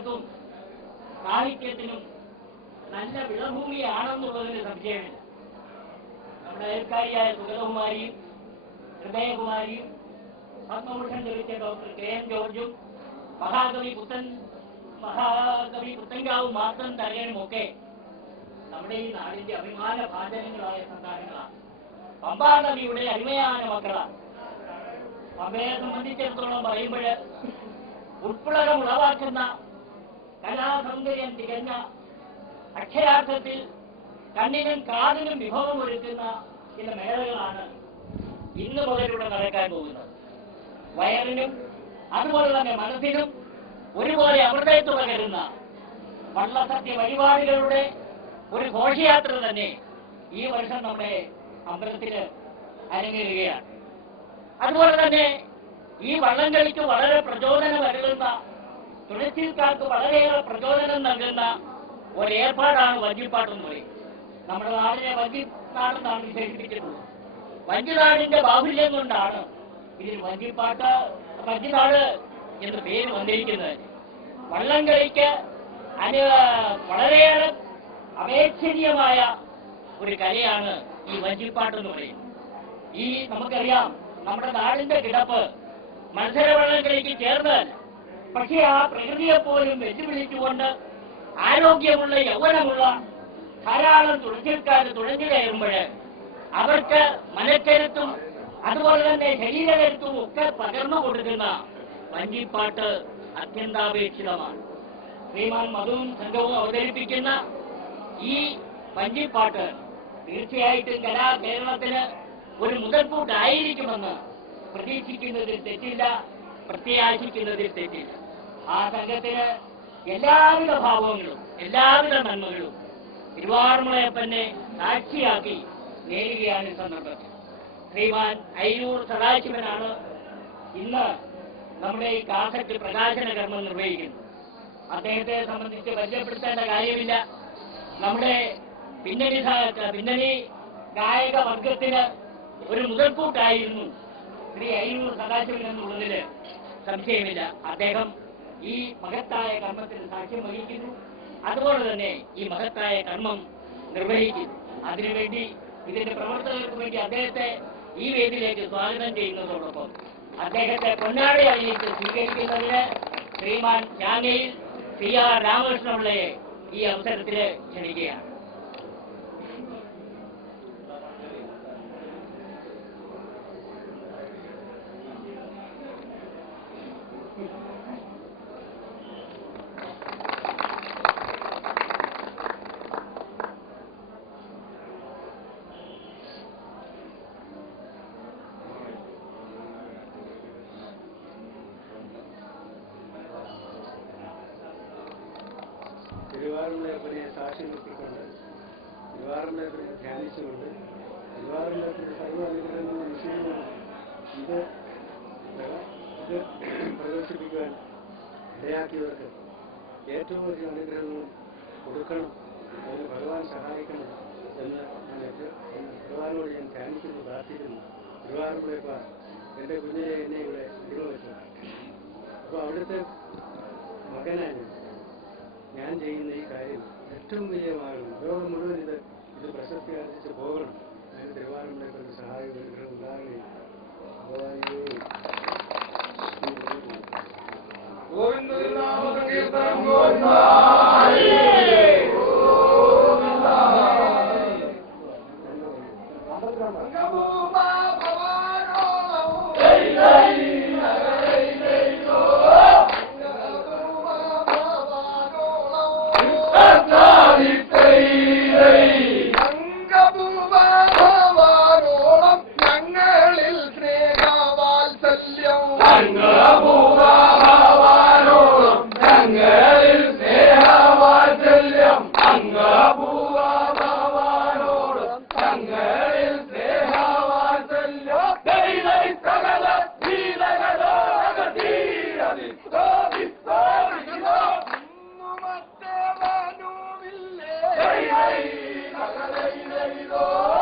വിദ്യാഭ്യാസത്തിനും സാഹിത്യത്തിനും നല്ല വിളഭൂമിയാണെന്നുള്ളതിന് സംശയമില്ല. നമ്മുടെ അയൽക്കാരിയായ സുഗതകുമാരിയും ഹൃദയകുമാരിയും പത്മഭൂഷൺ ലഭിച്ച ഡോക്ടർ കെ.എൻ. ജോർജും മഹാകവി പുത്തൻകാവ് മാത്രം തരയനുമൊക്കെ നമ്മുടെ ഈ നാടിന്റെ അഭിമാന ഭാജനങ്ങളായ സന്താനങ്ങളാണ്. പമ്പാ നദിയുടെ അരുമയാന മക്കളാണ്. പമ്പയെ സംബന്ധിച്ചിടത്തോളം പറയുമ്പോൾ ഉൾപ്പുളകം ഉളവാക്കുന്ന കലാസൗന്ദര്യം തികഞ്ഞ അക്ഷരാർത്ഥത്തിൽ കണ്ണിനും കാതിനും വിഭവം ഒരുക്കുന്ന ചില മേളകളാണ് ഇന്ന് മുതലിവിടെ നടക്കാൻ പോകുന്നത്. വയറിനും അതുപോലെ തന്നെ മനസ്സിനും ഒരുപോലെ അമൃതത്വ പകരുന്ന വള്ളസത്യ വഴിപാടുകളുടെ ഒരു ഘോഷയാത്ര തന്നെ ഈ വർഷം നമ്മുടെ അമ്പലത്തില് അരങ്ങേറുകയാണ്. അതുപോലെ തന്നെ ഈ വള്ളംകളിക്ക് വളരെ പ്രചോദനം നൽകുന്ന തുളസിക്കാർക്ക് വളരെയേറെ പ്രചോദനം നൽകുന്ന ഒരേർപ്പാടാണ് വഞ്ചിപ്പാട്ടെന്ന് പറയും. നമ്മുടെ നാടിനെ വഞ്ചിനാടെന്നാണ് വിശേഷിപ്പിച്ചിട്ടുള്ളത്. വഞ്ചിനാടിന്റെ ബാഹുല്യം കൊണ്ടാണ് ഇതിൽ വഞ്ചിനാട് എന്ന് പേര് വന്നിരിക്കുന്നത്. വള്ളംകളിക്ക് വളരെയേറെ അപേക്ഷണീയമായ ഒരു കലയാണ് ഈ വഞ്ചിപ്പാട്ടെന്ന് പറയുന്നത്. ഈ നമുക്കറിയാം നമ്മുടെ നാടിന്റെ കിടപ്പ് മത്സര വള്ളംകളിക്ക് ചേർന്നതല്ല. പക്ഷേ ആ പ്രകൃതിയെപ്പോലും വെല്ലുവിളിച്ചുകൊണ്ട് ആരോഗ്യമുള്ള യൗവനമുള്ള ധാരാളം തുഴച്ചിൽക്കാർ തുഴഞ്ഞു കയറുമ്പോൾ അവർക്ക് മനക്കരുത്തും അതുപോലെ തന്നെ ശരീരകരുത്തും ഒക്കെ പകർന്നു കൊടുക്കുന്ന വഞ്ചിപ്പാട്ട് അത്യന്താപേക്ഷിതമാണ്. ശ്രീമാൻ മധുവും സംഘവും അവതരിപ്പിക്കുന്ന ഈ വഞ്ചിപ്പാട്ട് തീർച്ചയായിട്ടും കേരളത്തിന് ഒരു മുതൽക്കൂട്ടായിരിക്കുമെന്ന് പ്രതീക്ഷിക്കുന്നതിൽ തെറ്റില്ല, പ്രത്യാശിക്കുന്നതിൽ തെറ്റില്ല. ആ സംഘത്തിന് എല്ലാവിധ ഭാവങ്ങളും എല്ലാവിധ നന്മകളും തിരുവാർമുളയപ്പനെ സാക്ഷിയാക്കി നേരുകയാണ് ഈ സന്ദർഭത്തിൽ. ശ്രീമാൻ അയ്യൂർ സദാശിവനാണ് ഇന്ന് നമ്മുടെ ഈ കാസറ്റ് പ്രകാശന കർമ്മം നിർവഹിക്കുന്നത്. അദ്ദേഹത്തെ സംബന്ധിച്ച് പരിചയപ്പെടുത്തേണ്ട കാര്യമില്ല. നമ്മുടെ പിന്നണി ഗായക വർഗത്തിന് ഒരു മുതൽക്കൂട്ടായിരുന്നു ശ്രീ അയ്യൂർ സദാശിവൻ എന്നുള്ളതിൽ സംശയമില്ല. അദ്ദേഹം ഈ മഹത്തായ കർമ്മത്തിന് സാക്ഷ്യം വഹിക്കുന്നു. അതുപോലെ തന്നെ ഈ മഹത്തായ കർമ്മം നിർവഹിക്കുന്നു. അതിനുവേണ്ടി ഇതിന്റെ പ്രവർത്തകർക്ക് വേണ്ടി അദ്ദേഹത്തെ ഈ വേദിയിലേക്ക് സ്വാഗതം ചെയ്യുന്നതോടൊപ്പം അദ്ദേഹത്തെ പൊന്നാടി അണിയിച്ച് സ്വീകരിക്കുന്നതിന് ശ്രീമാൻ ചാങ്ങയിൽ CR രാമകൃഷ്ണപിള്ളയെ ഈ അവസരത്തിൽ ക്ഷണിക്കുകയാണ്. തിരുവാറുമുളയപ്പനെ സാക്ഷി നിർത്തിക്കൊണ്ട് തിരുവാറുമുളയപ്പനെ ധ്യാനിച്ചുകൊണ്ട് തിരുവാറുമുളയപ്പന്റെ സർവ്വ അനുഗ്രഹങ്ങളും വിഷയങ്ങളും ഇത് പ്രദർശിപ്പിക്കുവാൻ ഇടയാക്കിയവർക്ക് ഏറ്റവും അധികം അനുഗ്രഹങ്ങളും കൊടുക്കണം, അതിന് ഭഗവാൻ സഹായിക്കണം എന്ന് ഭഗവാനോട് ഞാൻ ധ്യാനിക്കുന്നു, പ്രാർത്ഥിക്കുന്നു. തിരുവാറുമുളയപ്പ എൻ്റെ കുഞ്ഞിനെ എന്നെ ഇവിടെ നിർവഹിച്ചു. അപ്പോൾ അവിടുത്തെ മകനായി ഞാൻ ചെയ്യുന്ന ഈ കാര്യം ഏറ്റവും വിജയമാകണം, ലോകം മുഴുവൻ ഇത് പ്രശസ്തി ആർജിച്ച് പോകണം. അതിന് തിരുവാറുമുളയപ്പന്റെ സഹായം അനുഗ്രഹം ഉണ്ടാകുകയും Hey, hey, hey, hey, hey, hey, hey, hey,